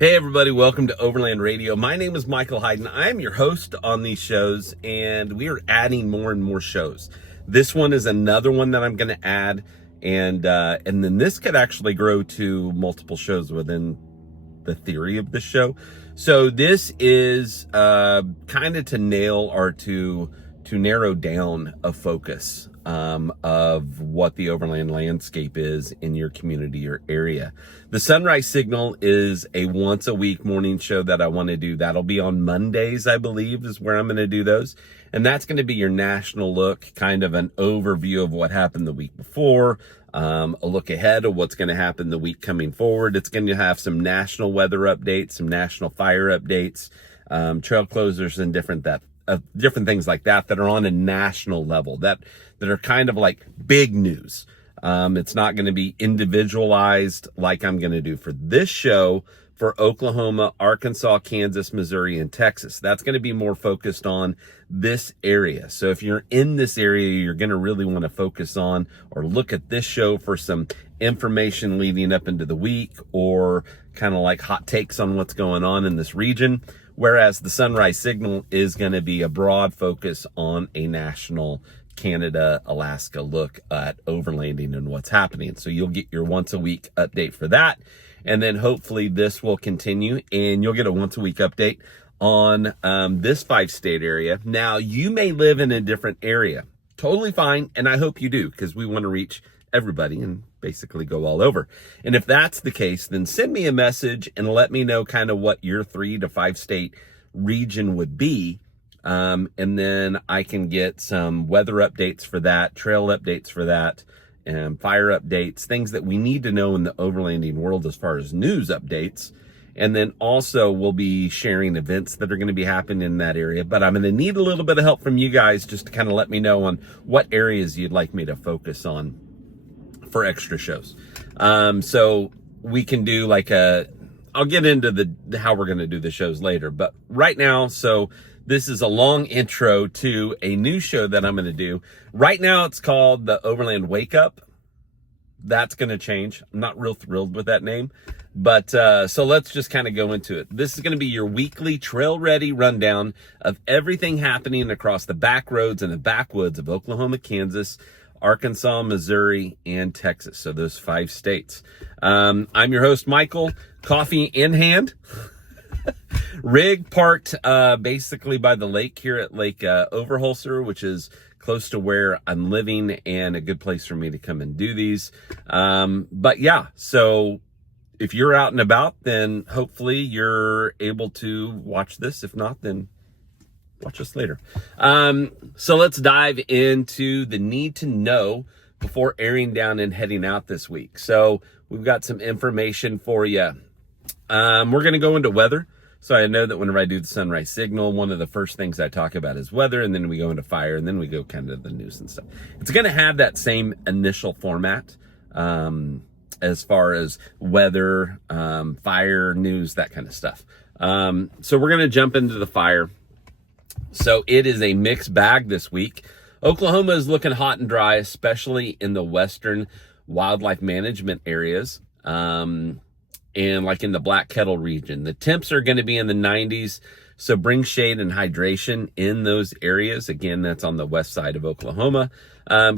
Hey everybody, welcome to Overland Radio. My name is Michael Hayden. I'm your host on these shows, and we are adding more and more shows. This one is another one that I'm going to add, and then this could actually grow to multiple shows within the theory of the show. So this is kind of to nail or to narrow down a focus of what the overland landscape is in your community or area. The Sunrise Signal is a once a week morning show that I want to do. That'll be on Mondays, I believe, is where I'm going to do those. And that's going to be your national look, kind of an overview of what happened the week before, a look ahead of what's going to happen the week coming forward. It's going to have some national weather updates, some national fire updates, trail closures, and different things like that are on a national level that are kind of like big news. It's not going to be individualized like I'm going to do for this show for Oklahoma, Arkansas, Kansas, Missouri, and Texas. That's going to be more focused on this area. So if you're in this area, you're going to really want to focus on or look at this show for some information leading up into the week or kind of like hot takes on what's going on in this region. Whereas the Sunrise Signal is going to be a broad focus on a national Canada, Alaska look at overlanding and what's happening. So you'll get your once a week update for that. And then hopefully this will continue and you'll get a once a week update on this 5-state area. Now you may live in a different area. Totally fine. And I hope you do, because we want to reach everybody and basically go all over. And if that's the case, then send me a message and let me know kind of what your 3 to 5 state region would be. And then I can get some weather updates for that, trail updates for that, and fire updates, things that we need to know in the overlanding world as far as news updates. And then also we'll be sharing events that are going to be happening in that area. But I'm going to need a little bit of help from you guys just to kind of let me know on what areas you'd like me to focus on for extra shows. So we can do like I'll get into how we're going to do the shows later, but right now, so this is a long intro to a new show that I'm going to do. Right now it's called the Overland Wake Up. That's going to change. I'm not real thrilled with that name, but so let's just kind of go into it. This is going to be your weekly trail ready rundown of everything happening across the back roads and the backwoods of Oklahoma, Kansas, Arkansas, Missouri, and Texas. So those 5 states. I'm your host, Michael, coffee in hand. Rig parked basically by the lake here at Lake Overholser, which is close to where I'm living and a good place for me to come and do these. But yeah, so if you're out and about, then hopefully you're able to watch this. If not, then watch us later. So let's dive into the need to know before airing down and heading out this week. So we've got some information for you. We're going to go into weather. So I know that whenever I do the Sunrise Signal, one of the first things I talk about is weather, and then we go into fire, and then we go kind of the news and stuff. It's going to have that same initial format as far as weather, fire, news, that kind of stuff. So we're going to jump into the fire. So it is a mixed bag this week. Oklahoma is looking hot and dry, especially in the western wildlife management areas. And like in the Black Kettle region. The temps are going to be in the 90s, so bring shade and hydration in those areas. Again, that's on the west side of Oklahoma.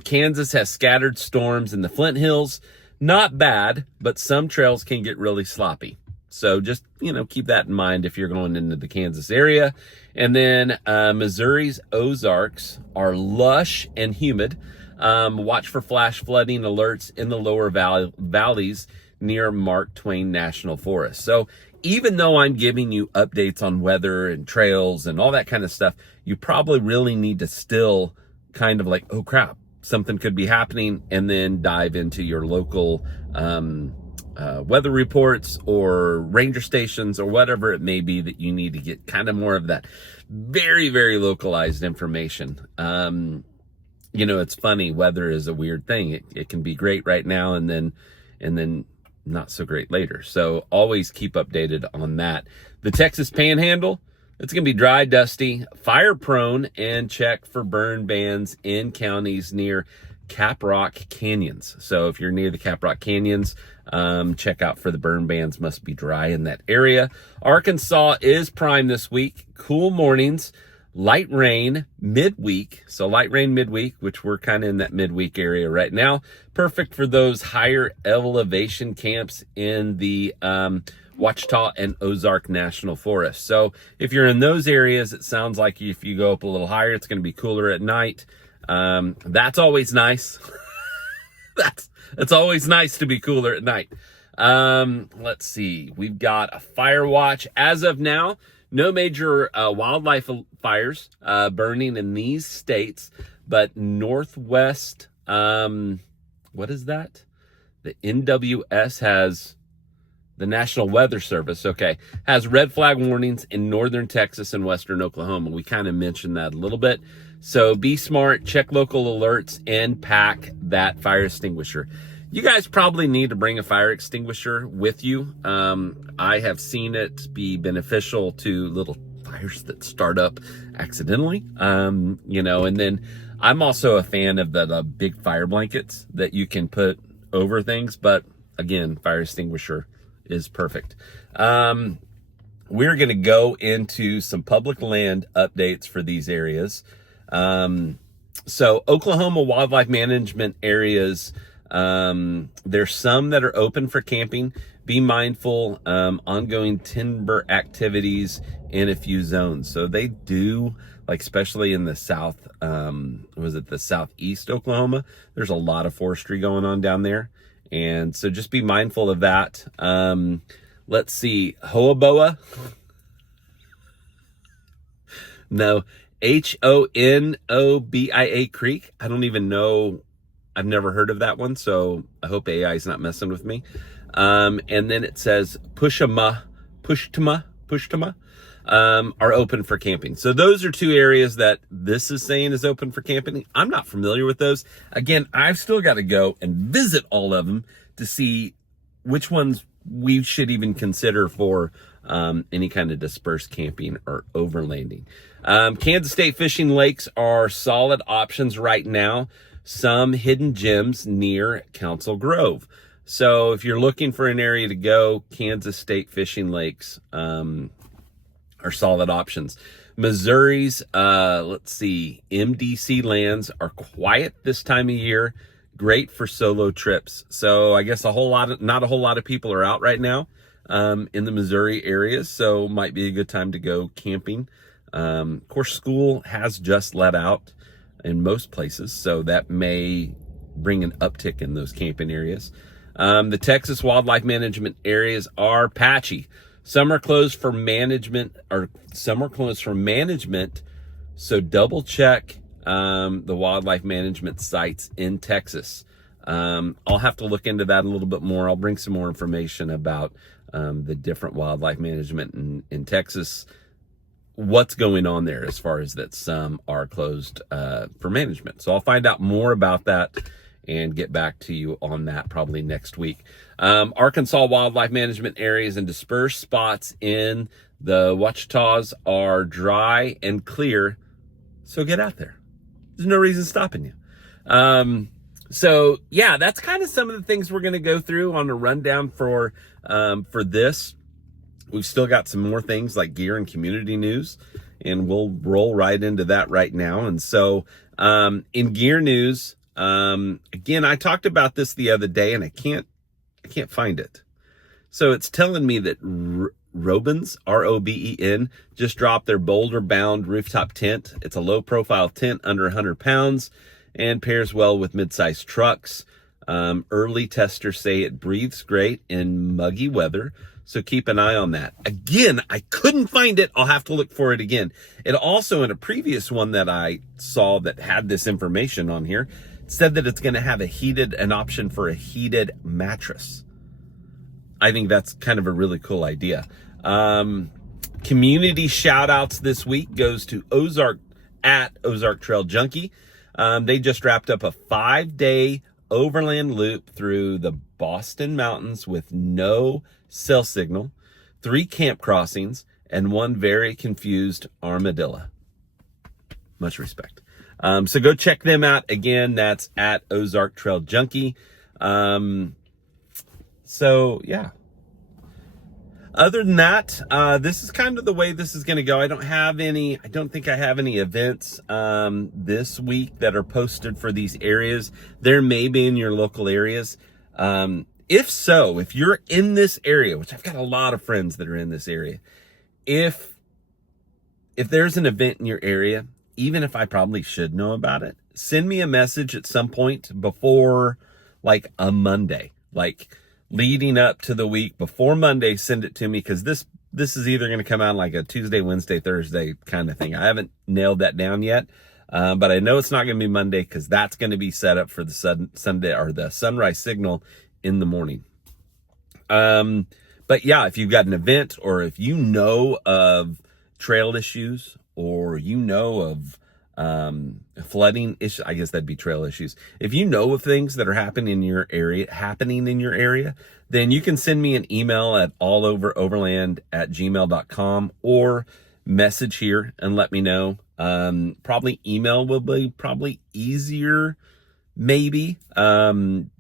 Kansas has scattered storms in the Flint Hills. Not bad, but some trails can get really sloppy. So just, keep that in mind if you're going into the Kansas area. And then Missouri's Ozarks are lush and humid. Watch for flash flooding alerts in the lower valleys near Mark Twain National Forest. So even though I'm giving you updates on weather and trails and all that kind of stuff, you probably really need to still kind of like, oh crap, something could be happening, and then dive into your local weather reports or ranger stations or whatever it may be that you need to get kind of more of that very, very localized information. It's funny, weather is a weird thing. It can be great right now and then not so great later. So always keep updated on that. The Texas Panhandle, it's going to be dry, dusty, fire prone, and check for burn bans in counties near Caprock Canyons. So if you're near the Caprock Canyons, check out for the burn bans. Must be dry in that area. Arkansas is prime this week. Cool mornings, light rain midweek. So light rain midweek, which we're kind of in that midweek area right now. Perfect for those higher elevation camps in the Ouachita and Ozark National Forest. So if you're in those areas, it sounds like if you go up a little higher, it's going to be cooler at night. That's always nice. It's always nice to be cooler at night. Let's see. We've got a fire watch. As of now, no major wildlife fires burning in these states, but Northwest, what is that? The NWS has... The National Weather Service, has red flag warnings in northern Texas and western Oklahoma. We kind of mentioned that a little bit. So be smart, check local alerts, and pack that fire extinguisher. You guys probably need to bring a fire extinguisher with you. I have seen it be beneficial to little fires that start up accidentally. And then I'm also a fan of the big fire blankets that you can put over things. But again, fire extinguisher is perfect. We're going to go into some public land updates for these areas. So Oklahoma wildlife management areas, there's some that are open for camping. Be mindful, ongoing timber activities in a few zones. So they do, like especially in the south, the southeast Oklahoma, there's a lot of forestry going on down there. And so just be mindful of that. Let's see. Hoboa. No. Honobia Creek. I don't even know. I've never heard of that one. So I hope AI is not messing with me. And then it says Pushtama, are open for camping. So those are two areas that this is saying is open for camping. I'm not familiar with those. Again, I've still got to go and visit all of them to see which ones we should even consider for any kind of dispersed camping or overlanding. Kansas State fishing lakes are solid options right now. Some hidden gems near Council Grove. So if you're looking for an area to go, Kansas State fishing lakes are solid options. Missouri's, MDC lands are quiet this time of year. Great for solo trips. So I guess not a whole lot of people are out right now in the Missouri areas. So might be a good time to go camping. Of course, school has just let out in most places. So that may bring an uptick in those camping areas. The Texas wildlife management areas are patchy. Some are closed for management, so double check the wildlife management sites in Texas. I'll have to look into that a little bit more. I'll bring some more information about the different wildlife management in Texas, what's going on there as far as that some are closed for management. So I'll find out more about that and get back to you on that probably next week. Arkansas wildlife management areas and dispersed spots in the Ouachitas are dry and clear, so get out there. There's no reason stopping you. So yeah, that's kind of some of the things we're going to go through on a rundown for this. We've still got some more things like gear and community news, and we'll roll right into that right now. And so in gear news, again, I talked about this the other day and I can't find it. So it's telling me that Roben, R-O-B-E-N, just dropped their boulder bound rooftop tent. It's a low profile tent under 100 pounds and pairs well with mid-sized trucks. Early testers say it breathes great in muggy weather. So keep an eye on that. Again, I couldn't find it. I'll have to look for it again. It also, in a previous one that I saw that had this information on here, said that it's going to have an option for a heated mattress. I think that's kind of a really cool idea. Community shout outs this week goes to Ozark Trail Junkie. They just wrapped up a 5-day overland loop through the Boston Mountains with no cell signal, 3 camp crossings, and 1 very confused armadillo. Much respect. So go check them out. Again, that's at Ozark Trail Junkie. So yeah. Other than that, this is kind of the way this is going to go. I don't think I have any events this week that are posted for these areas. There may be in your local areas. If so, if you're in this area, which I've got a lot of friends that are in this area, if there's an event in your area, even if I probably should know about it, send me a message at some point before like a Monday, like leading up to the week before Monday. Send it to me, because this is either going to come out like a Tuesday, Wednesday, Thursday kind of thing. I haven't nailed that down yet, but I know it's not going to be Monday, because that's going to be set up for the Sunday or the sunrise signal in the morning. But yeah, if you've got an event, or if you know of trail issues, or you know of flooding issues, I guess that'd be trail issues. If you know of things that are happening in your area, then you can send me an email at alloveroverland@gmail.com, or message here and let me know. Probably email will be probably easier, maybe,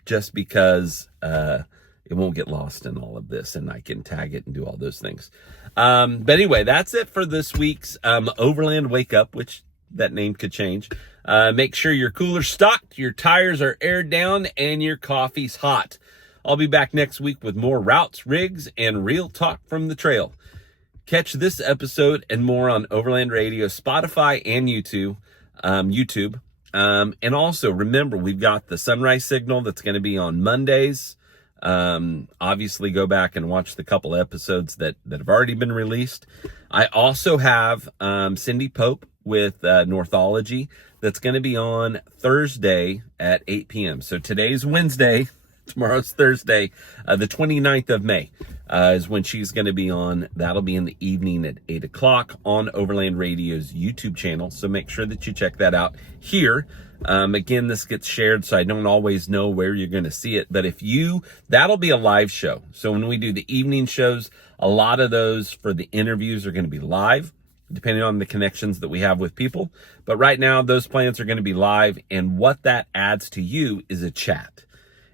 just because it won't get lost in all of this, and I can tag it and do all those things. But anyway, that's it for this week's Overland Wake Up, which that name could change. Make sure your cooler's stocked, your tires are aired down, and your coffee's hot. I'll be back next week with more routes, rigs, and real talk from the trail. Catch this episode and more on Overland Radio, Spotify, and YouTube. And also remember, we've got the sunrise signal that's going to be on Mondays. Obviously go back and watch the couple episodes that have already been released. I also have Cindy Pope with Northology that's going to be on Thursday at 8 p.m. So today's Wednesday, tomorrow's Thursday, the 29th of May is when she's going to be on. That'll be in the evening at 8 o'clock on Overland Radio's YouTube channel. So make sure that you check that out here. Again, this gets shared, so I don't always know where you're going to see it. But that'll be a live show. So when we do the evening shows, a lot of those for the interviews are going to be live, depending on the connections that we have with people. But right now, those plans are going to be live. And what that adds to you is a chat.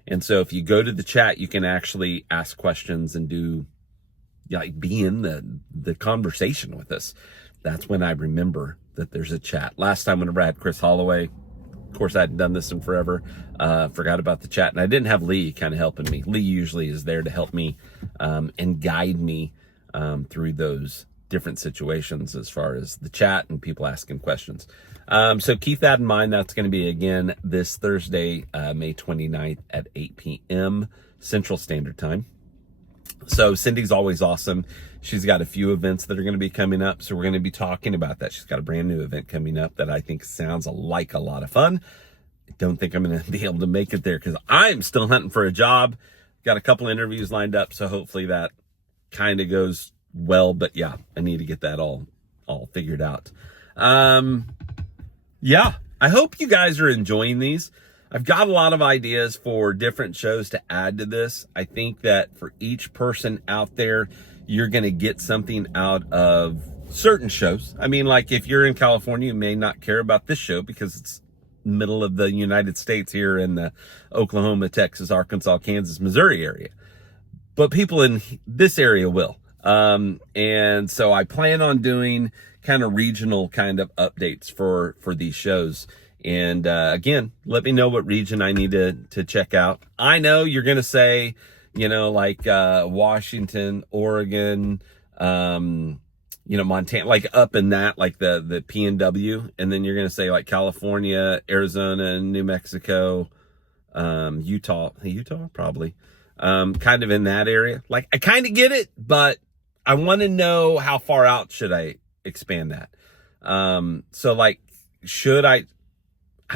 And so if you go to the chat, you can actually ask questions and be in the conversation with us. That's when I remember that there's a chat. Last time whenever I had Chris Holloway, of course, I hadn't done this in forever. Forgot about the chat. And I didn't have Lee kind of helping me. Lee usually is there to help me and guide me through those different situations as far as the chat and people asking questions. So keep that in mind. That's going to be, again, this Thursday, May 29th at 8 p.m. Central Standard Time. So Cindy's always awesome. She's got a few events that are going to be coming up, so we're going to be talking about that. She's got a brand new event coming up that I think sounds like a lot of fun. I don't think I'm going to be able to make it there because I'm still hunting for a job. Got a couple interviews lined up, so hopefully that kind of goes well. But yeah, I need to get that all figured out. Yeah, I hope you guys are enjoying these. I've got a lot of ideas for different shows to add to this. I think that for each person out there, you're going to get something out of certain shows. I mean, like if you're in California, you may not care about this show because it's middle of the United States here in the Oklahoma, Texas, Arkansas, Kansas, Missouri area. But people in this area will. And so I plan on doing kind of regional kind of updates for these shows. And again, let me know what region I need to check out. I know you're going to say, like Washington, Oregon, Montana, like up in that, like the PNW. And then you're going to say like California, Arizona, New Mexico, Utah probably, kind of in that area. Like I kind of get it, but I want to know how far out should I expand that. So like, should I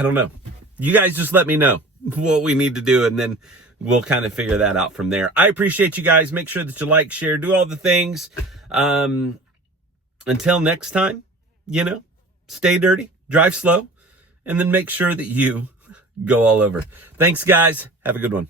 don't know. You guys just let me know what we need to do, and then we'll kind of figure that out from there. I appreciate you guys. Make sure that you like, share, do all the things. Until next time, stay dirty, drive slow, and then make sure that you go all over. Thanks, guys. Have a good one.